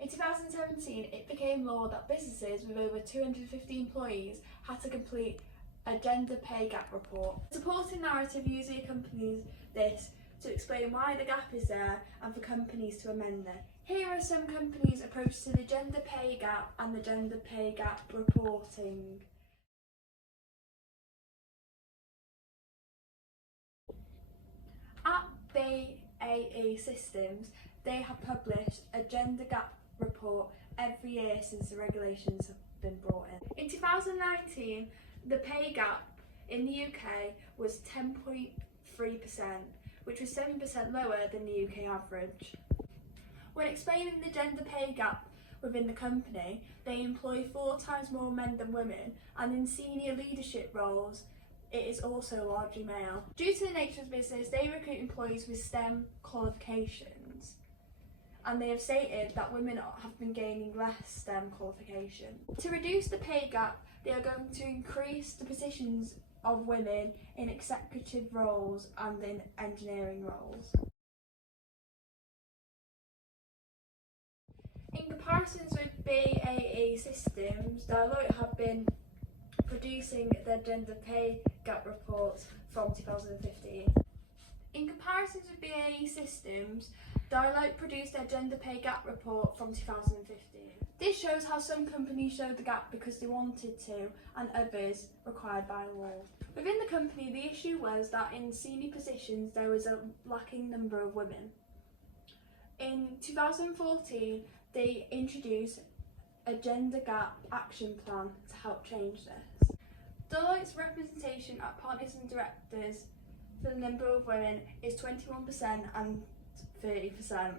In 2017, it became law that businesses with over 250 employees had to complete a gender pay gap report. The supporting narrative usually accompanies this to explain why the gap is there and for companies to amend it. Here are some companies' approach to the gender pay gap and the gender pay gap reporting. At BAE Systems, they have published a gender gap report every year since the regulations have been brought in. In 2019, the pay gap in the UK was 10.3%, which was 7% lower than the UK average. When explaining the gender pay gap within the company, they employ 4 times more men than women, and in senior leadership roles, it is also largely male. Due to the nature of the business, they recruit employees with STEM qualifications, and they have stated that women have been gaining less STEM qualifications. To reduce the pay gap, they are going to increase the positions of women in executive roles and in engineering roles. In comparisons with BAE Systems, Deloitte have been producing their gender pay gap reports from 2015. In comparisons with BAE Systems, Deloitte produced their gender pay gap report from 2015. This shows how some companies showed the gap because they wanted to, and others required by law. Within the company, the issue was that in senior positions there was a lacking number of women. In 2014, they introduced a gender gap action plan to help change this. Deloitte's representation at partners and directors for the number of women is 21% and 30%.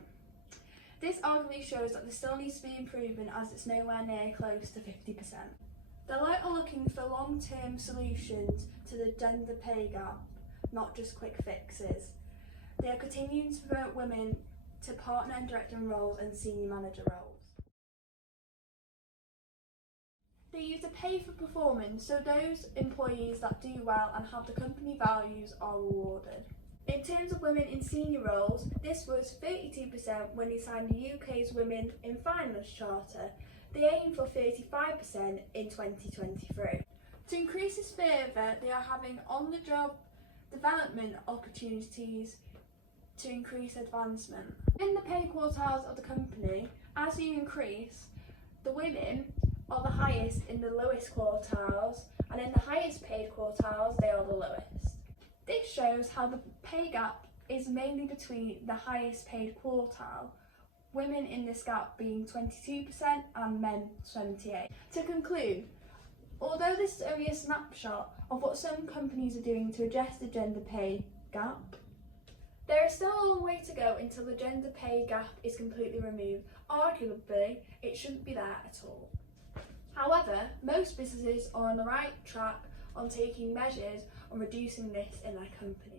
This arguably shows that there still needs to be improvement, as it's nowhere near close to 50%. Deloitte are looking for long-term solutions to the gender pay gap, not just quick fixes. They are continuing to promote women to partner and director roles and senior manager roles. They use a pay for performance, so those employees that do well and have the company values are rewarded. In terms of women in senior roles, this was 32% when they signed the UK's Women in Finance Charter. They aim for 35% in 2023. To increase this further, they are having on-the-job development opportunities to increase advancement. In the pay quartiles of the company, as you increase, the women are the highest in the lowest quartiles, and in the highest paid quartiles, they are the lowest. This shows how the pay gap is mainly between the highest paid quartile, women in this gap being 22% and men 28%. To conclude, although this is only a snapshot of what some companies are doing to address the gender pay gap, there is still a long way to go until the gender pay gap is completely removed. Arguably, it shouldn't be there at all. However, most businesses are on the right track on taking measures on reducing this in their company.